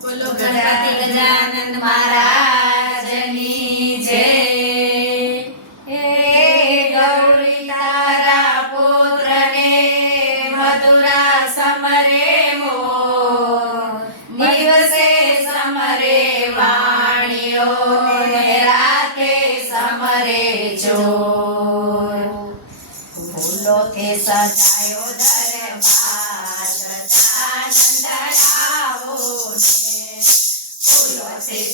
બોલો ગણપતિ ગજાનંદ મહારાજની જય. હે ગૌરી તારા પુત્રને મધુરા સમરે રાતે સમરે ચોર ફૂલોથી સજાયો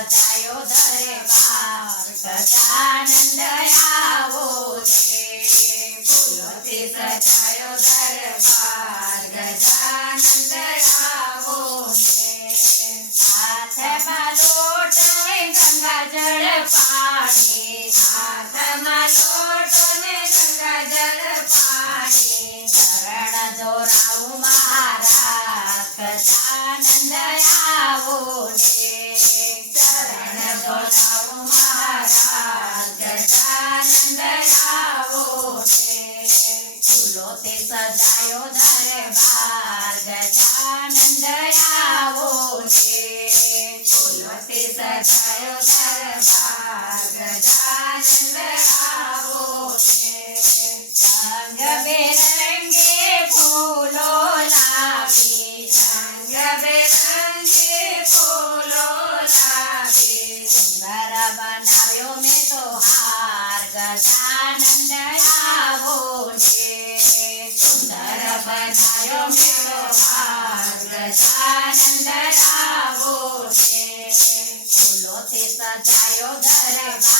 ફૂલોથી સજાયો દરબાર ગજાનંદ આવો રે ફૂલોથી સજાયો દરબાર ગજાનંદ આવો રે હાથમાં લોટ ને ગંગાજળ પાણી હાથમાં લોટ ને ગંગાજળ પાણી ચરણ જોરાવું મહારાજ ગજાનંદ આવો ગજાનંદ સુંદર બનાવ્યો મેં તો ગજાનંદ સજાયો દરબાર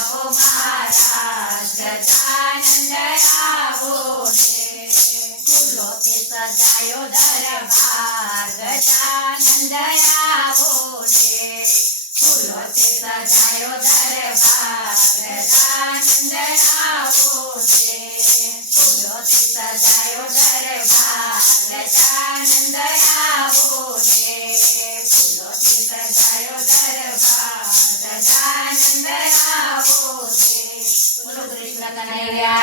સજાયો દરબાર ગજાનંદ આવો રે ફૂલોથી સજાયો દરબાર ગજાનંદ આવો kalian.